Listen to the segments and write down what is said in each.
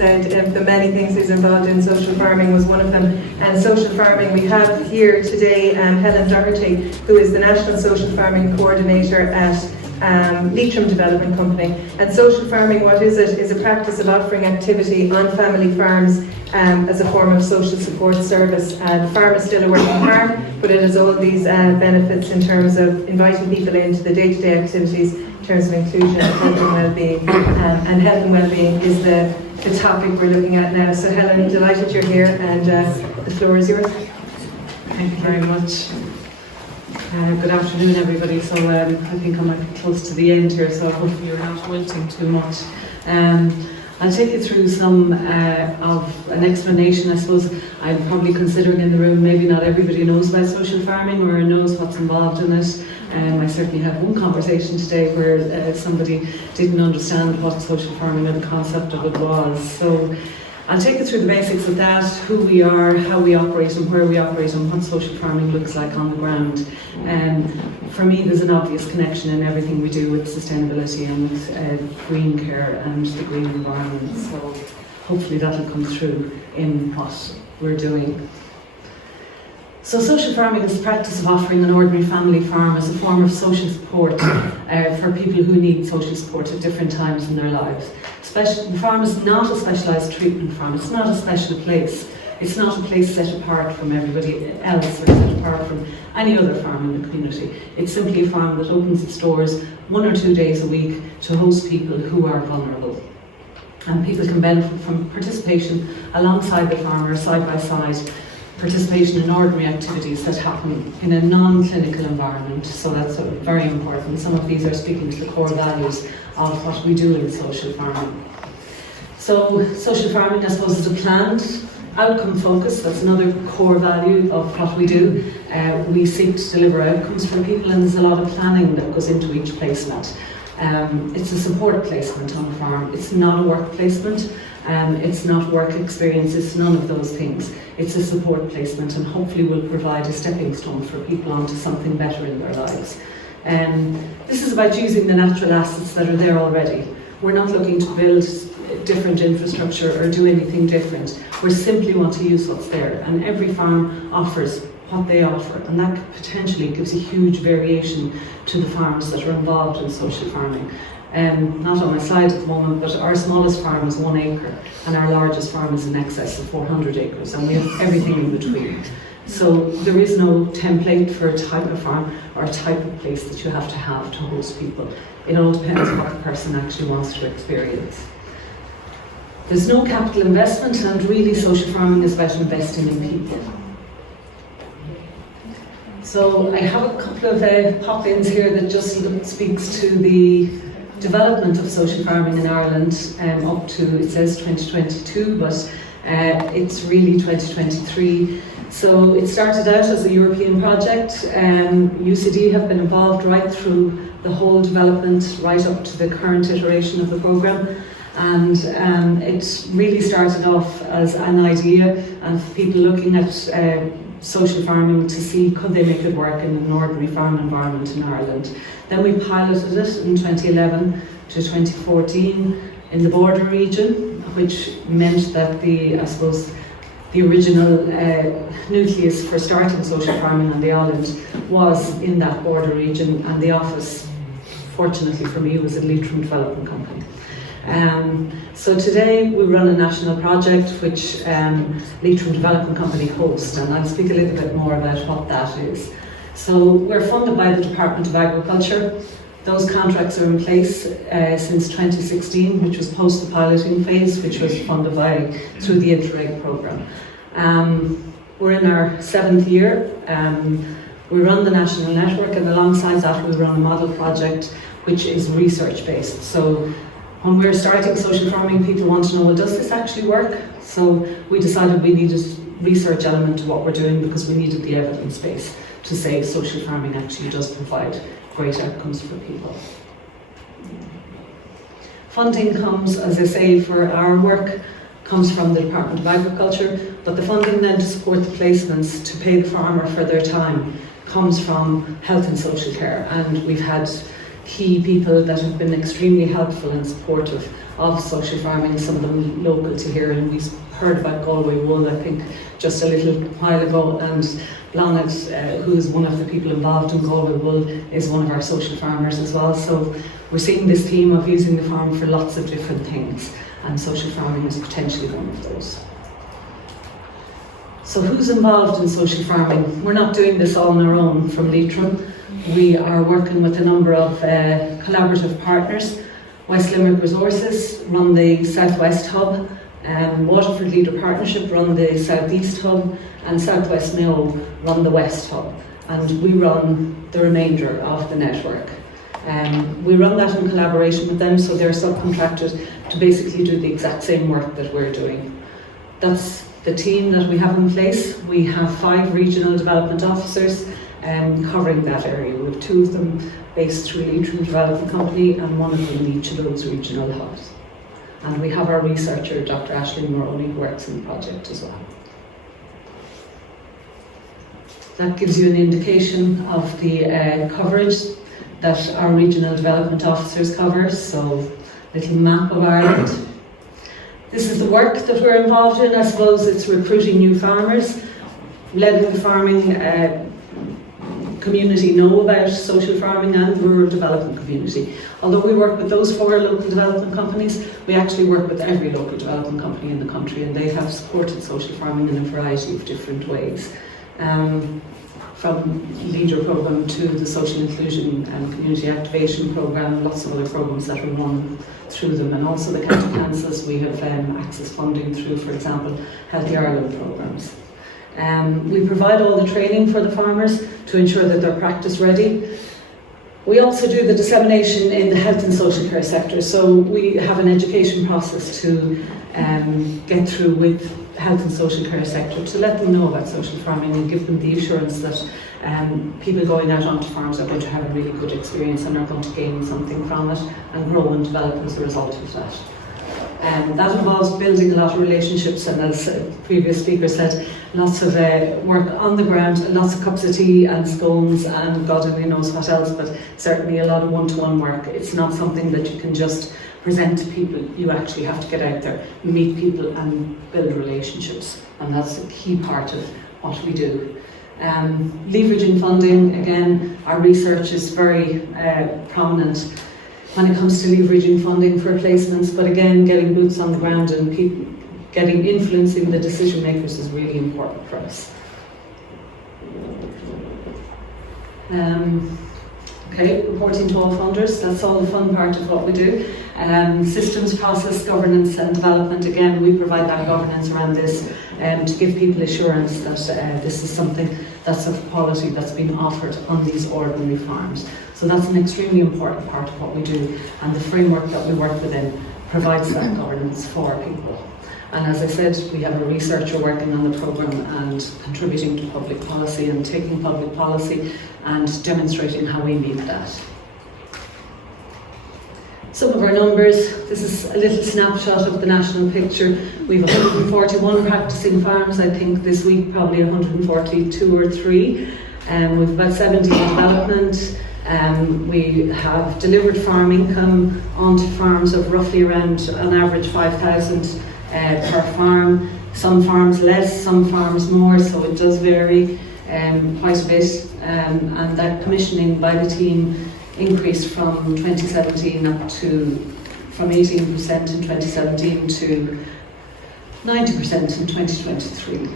said the many things he's involved in, social farming was one of them. And social farming, we have here today Helen Doherty, who is the National Social Farming Coordinator at Leitrim Development Company. And social farming, what is it? Is a practice of offering activity on family farms as a form of social support service. The farm is still a working farm, but it has all these benefits in terms of inviting people into the day-to-day activities, in terms of inclusion, health and well-being, and health and well-being is the topic we're looking at now. So Helen, delighted you're here, and the floor is yours. Thank you very much. Good afternoon, everybody. So I think I'm close to the end here, so hopefully you're not wilting too much. I'll take you through some of an explanation. I suppose I'm probably considering in the room, maybe not everybody knows about social farming or knows what's involved in it. I certainly had one conversation today where somebody didn't understand what social farming and the concept of it was. So I'll take you through the basics of that, who we are, how we operate and where we operate and what social farming looks like on the ground. For me, there's an obvious connection in everything we do with sustainability and with green care and the green environment. So hopefully that'll come through in what we're doing. So social farming is the practice of offering an ordinary family farm as a form of social support for people who need social support at different times in their lives. The farm is not a specialised treatment farm, it's not a special place. It's not a place set apart from everybody else or set apart from any other farm in the community. It's simply a farm that opens its doors 1 or 2 days a week to host people who are vulnerable. And people can benefit from participation alongside the farmer, side by side, participation in ordinary activities that happen in a non-clinical environment. So that's very important. Some of these are speaking to the core values of what we do in social farming. So social farming, I suppose, is a planned outcome focus. That's another core value of what we do. We seek to deliver outcomes for people, and there's a lot of planning that goes into each placement. It's a support placement on a farm. It's not a work placement. It's not work experience. It's none of those things. It's a support placement, and hopefully will provide a stepping stone for people onto something better in their lives. This is about using the natural assets that are there already. We're not looking to build different infrastructure or do anything different. We simply want to use what's there, and every farm offers what they offer, and that potentially gives a huge variation to the farms that are involved in social farming. Not on my slide at the moment, but our smallest farm is 1 acre and our largest farm is in excess of 400 acres, and we have everything in between. So there is no template for a type of farm or a type of place that you have to host people. It all depends on what the person actually wants to experience. There's no capital investment, and really social farming is about investing in people. So I have a couple of pop-ins here that just speaks to the development of social farming in Ireland up to, it says 2022, but it's really 2023. So it started out as a European project. UCD have been involved right through the whole development, right up to the current iteration of the programme. And it really started off as an idea of people looking at social farming to see could they make it work in an ordinary farm environment in Ireland. Then we piloted it in 2011 to 2014 in the Border region, which meant that the original nucleus for starting social farming on the island was in that Border region, and the office, fortunately for me, was at Leitrim Development Company. So today we run a national project which Leitrim Development Company hosts, and I'll speak a little bit more about what that is. So we're funded by the Department of Agriculture. Those contracts are in place since 2016, which was post the piloting phase, which was funded through the Interreg programme. We're in our 7th year. We run the national network, and alongside that we run a model project which is research based. So when we're starting social farming, people want to know, well, does this actually work? So we decided we needed research element to what we're doing, because we needed the evidence base to say social farming actually does provide great outcomes for people. Funding comes, as I say, for our work, comes from the Department of Agriculture, but the funding then to support the placements, to pay the farmer for their time, comes from health and social care. And we've had key people that have been extremely helpful and supportive of social farming, some of them local to here, and we heard about Galway wool, I think, just a little while ago, and Blonnet, who is one of the people involved in Galway wool, is one of our social farmers as well. So we're seeing this theme of using the farm for lots of different things, and social farming is potentially one of those. So who's involved in social farming? We're not doing this all on our own from Leitrim. We are working with a number of collaborative partners. West Limerick Resources run the Southwest Hub, Waterford Leader Partnership run the Southeast Hub, and Southwest Mayo run the West Hub, and we run the remainder of the network. We run that in collaboration with them, so they're subcontracted to basically do the exact same work that we're doing. That's the team that we have in place. We have 5 regional development officers covering that area. We have 2 of them based through Leitrim Development Company and 1 of them in each of those regional hubs. And we have our researcher, Dr. Aisling Moroney, who works in the project as well. That gives you an indication of the coverage that our regional development officers cover. So, little map of Ireland. This is the work that we're involved in. I suppose it's recruiting new farmers, letting the farming community know about social farming, and the rural development community. Although we work with those 4 local development companies, we actually work with every local development company in the country, and they have supported social farming in a variety of different ways. From Leader Programme to the Social Inclusion and Community Activation Programme, lots of other programmes that are run through them, and also the county councils we have access funding through, for example, Healthy Ireland programmes. We provide all the training for the farmers to ensure that they're practice ready. We also do the dissemination in the health and social care sector, so we have an education process to get through with health and social care sector to let them know about social farming and give them the assurance that people going out onto farms are going to have a really good experience and are going to gain something from it and grow and develop as a result of that. That involves building a lot of relationships, and as the previous speaker said, lots of work on the ground, lots of cups of tea and scones and God only knows what else, but certainly a lot of one-to-one work. It's not something that you can just present to people. You actually have to get out there, meet people and build relationships, and that's a key part of what we do. Leveraging funding, again, our research is very prominent when it comes to leveraging funding for placements, but again, getting boots on the ground and influencing the decision makers is really important for us. Okay, reporting to all funders, that's all the fun part of what we do. Systems, process, governance and development, again, we provide that governance around this to give people assurance that this is something that's of quality that's being offered on these ordinary farms. So that's an extremely important part of what we do, and the framework that we work within provides that governance for people. And as I said, we have a researcher working on the programme and contributing to public policy and taking public policy and demonstrating how we meet that. Some of our numbers, this is a little snapshot of the national picture. We have 141 practicing farms, I think this week probably 142 or 3. We have about 70 in development. We have delivered farm income onto farms of roughly around on average 5,000 per farm. Some farms less, some farms more, so it does vary quite a bit. And that commissioning by the team increased from 2017 up to from 18% in 2017 to 90% in 2023.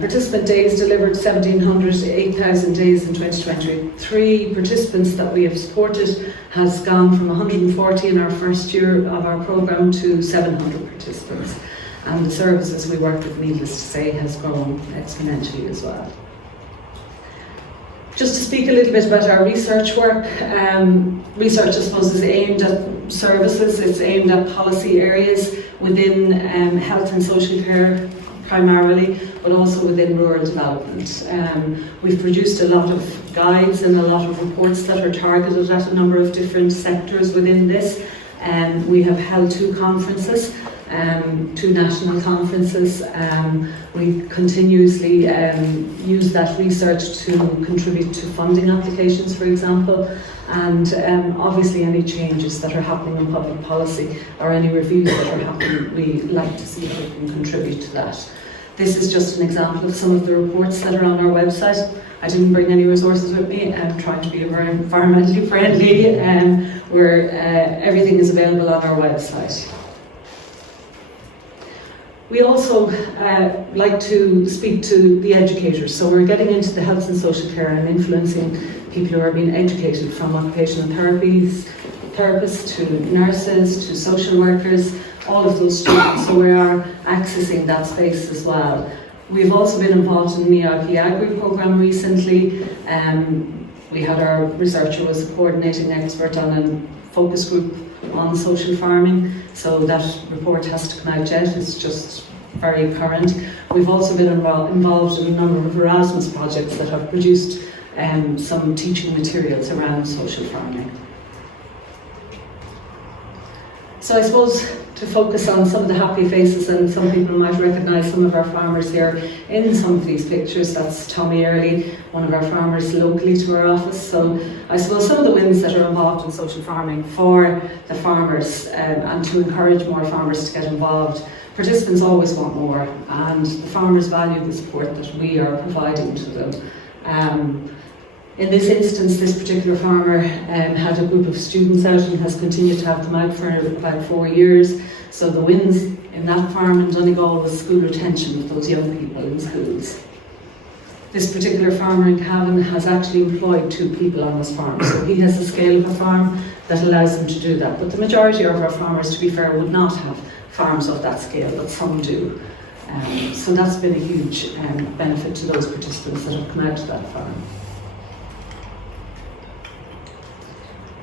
Participant days delivered 1,700 to 8,000 days in 2023. Participants that we have supported has gone from 140 in our first year of our programme to 700 participants. And the services we work with, needless to say, has grown exponentially as well. Just to speak a little bit about our research work, research I suppose is aimed at services, it's aimed at policy areas within health and social care primarily, but also within rural development. We've produced a lot of guides and a lot of reports that are targeted at a number of different sectors within this. We have held 2 conferences. 2 national conferences. We continuously use that research to contribute to funding applications, for example, and obviously any changes that are happening in public policy or any reviews that are happening, we like to see if we can contribute to that. This is just an example of some of the reports that are on our website. I didn't bring any resources with me. I'm trying to be very environmentally friendly, where everything is available on our website. We also like to speak to the educators, so we're getting into the health and social care and influencing people who are being educated, from occupational therapists to nurses to social workers, all of those students, so we are accessing that space as well. We've also been involved in the EIP Agri programme recently. We had our researcher was a coordinating expert on a focus group on social farming, so that report has to come out yet, it's just very current. We've also been involved in a number of Erasmus projects that have produced some teaching materials around social farming. So I suppose to focus on some of the happy faces, and some people might recognise some of our farmers here in some of these pictures. That's Tommy Early, one of our farmers locally to our office. So I suppose some of the wins that are involved in social farming for the farmers, and to encourage more farmers to get involved. Participants always want more, and the farmers value the support that we are providing to them. In this instance, this particular farmer had a group of students out and has continued to have them out for about 4 years. So the wins in that farm in Donegal was school retention with those young people in schools. This particular farmer in Cavan has actually employed 2 people on his farm, so he has the scale of a farm that allows him to do that. But the majority of our farmers, to be fair, would not have farms of that scale, but some do. So that's been a huge benefit to those participants that have come out to that farm.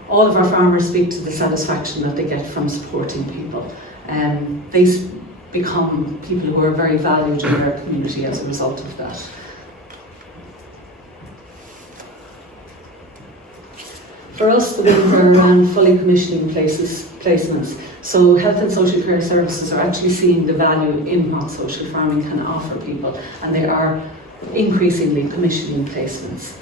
All of our farmers speak to the satisfaction that they get from supporting people. They become people who are very valued in their community as a result of that. For us, the wins are around fully commissioning placements. So health and social care services are actually seeing the value in what social farming can offer people, and they are increasingly commissioning placements.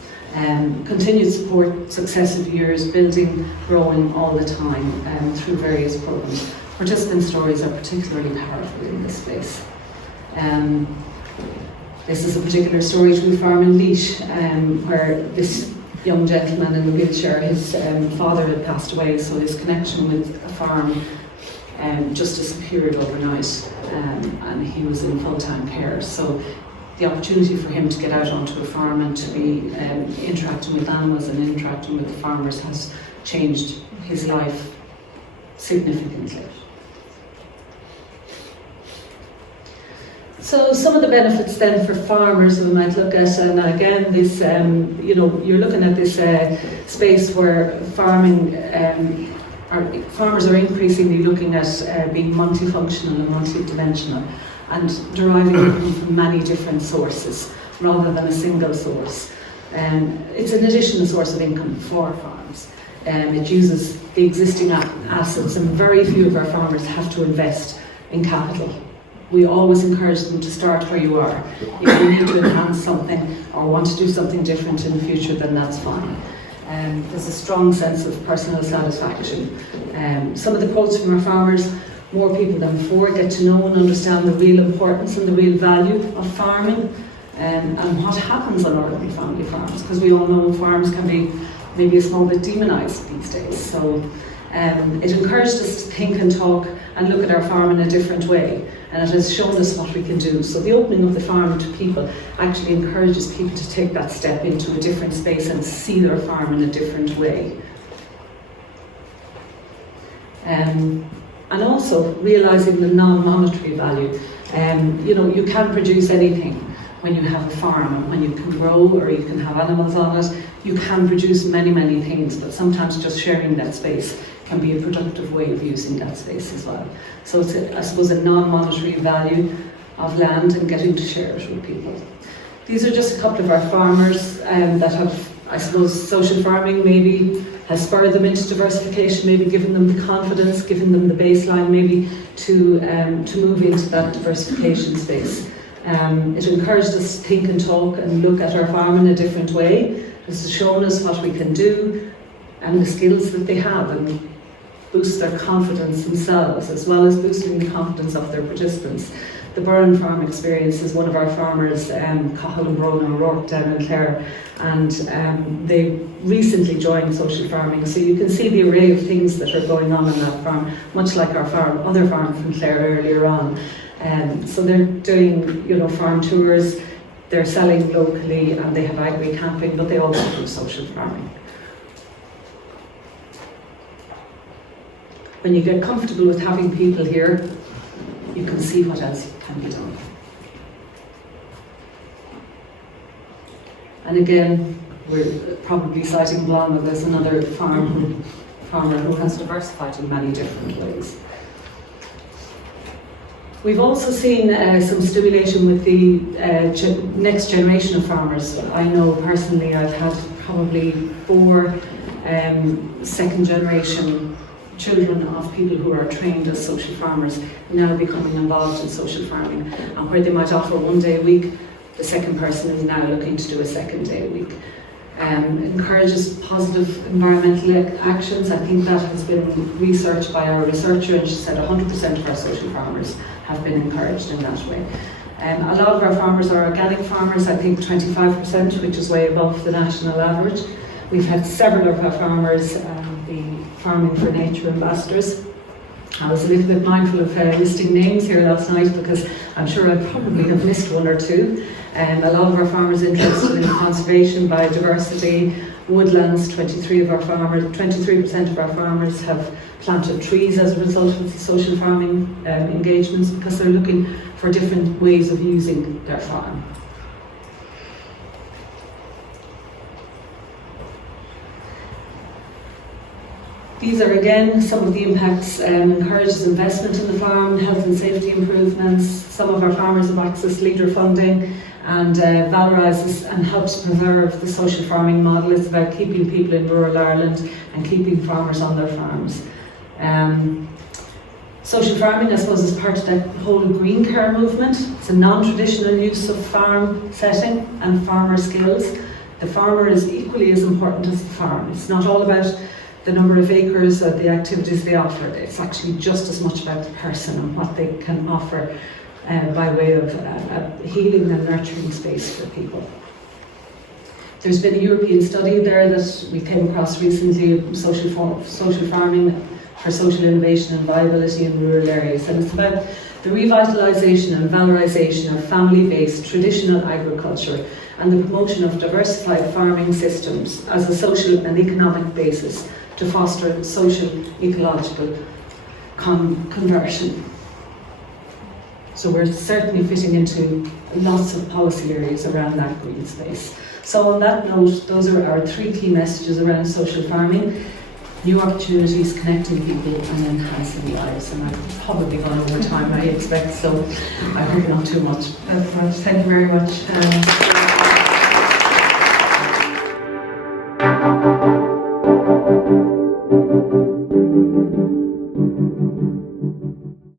Continued support, successive years, building, growing all the time through various programs. Participant stories are particularly powerful in this space. This is a particular story to a farm in Leitrim, where this young gentleman in the wheelchair, his father had passed away, so his connection with a farm just disappeared overnight, and he was in full-time care. So the opportunity for him to get out onto a farm and to be interacting with animals and interacting with the farmers has changed his life significantly. So some of the benefits then for farmers we might look at, and again this, you're looking at this space where farmers are increasingly looking at being multifunctional and multidimensional, and deriving income from many different sources rather than a single source. It's an additional source of income for farms. It uses the existing assets, and very few of our farmers have to invest in capital. We always encourage them to start where you are. If you need to enhance something or want to do something different in the future, then that's fine. There's a strong sense of personal satisfaction. Some of the quotes from our farmers: more people than before get to know and understand the real importance and the real value of farming, and what happens on ordinary family farms, because we all know farms can be maybe a small bit demonised these days. So it encouraged us to think and talk and look at our farm in a different way, and it has shown us what we can do. So the opening of the farm to people actually encourages people to take that step into a different space and see their farm in a different way. And also realising the non-monetary value. You can produce anything when you have a farm, and when you can grow or you can have animals on it. You can produce many, many things, but sometimes just sharing that space can be a productive way of using that space as well. So it's, I suppose, a non-monetary value of land and getting to share it with people. These are just a couple of our farmers that have, I suppose, social farming maybe has spurred them into diversification, maybe given them the confidence, given them the baseline maybe to move into that diversification space. It encouraged us to think and talk and look at our farm in a different way. It has shown us what we can do and the skills that they have, and boost their confidence themselves, as well as boosting the confidence of their participants. The Borough Farm Experience is one of our farmers, Cahill and Brona O'Rourke down in Clare, and they recently joined social farming. So you can see the array of things that are going on that farm, much like our other farm from Clare earlier on. So they're doing, farm tours, they're selling locally, and they have agri camping, but they also do social farming. When you get comfortable with having people here, you can see what else can be done. And again, we're probably citing Blonda as another farmer who has diversified in many different ways. We've also seen some stimulation with the next generation of farmers. I know personally I've had probably 4 second generation children of people who are trained as social farmers now becoming involved in social farming, and where they might offer 1 day a week, the second person is now looking to do a 2nd day a week. Encourages positive environmental actions. I think that has been researched by our researcher, and she said 100% of our social farmers have been encouraged in that way. A lot of our farmers are organic farmers, I think 25%, which is way above the national average. We've had several of our farmers be Farming for Nature ambassadors. I was a little bit mindful of listing names here last night because I'm sure I probably have missed 1 or 2. A lot of our farmers interested in conservation, biodiversity, woodlands. 23% of our farmers have planted trees as a result of the social farming engagements, because they're looking for different ways of using their farm. These are again some of the impacts. Encourages investment in the farm, health and safety improvements. Some of our farmers have accessed leader funding, and valorises and helps preserve the social farming model. It's about keeping people in rural Ireland and keeping farmers on their farms. Social farming, I suppose, is part of that whole green care movement. It's a non-traditional use of farm setting and farmer skills. The farmer is equally as important as the farm. It's not all about the number of acres or the activities they offer. It's actually just as much about the person and what they can offer by way of a healing and nurturing space for people. There's been a European study there that we came across recently, social farming for social innovation and viability in rural areas, and it's about the revitalisation and valorisation of family-based traditional agriculture and the promotion of diversified farming systems as a social and economic basis to foster social ecological conversion. So we're certainly fitting into lots of policy areas around that green space. So on that note, those are our 3 key messages around social farming: new opportunities, connecting people and enhancing lives. And I've probably gone over time, I expect, so I hope not too much. Thank you very much.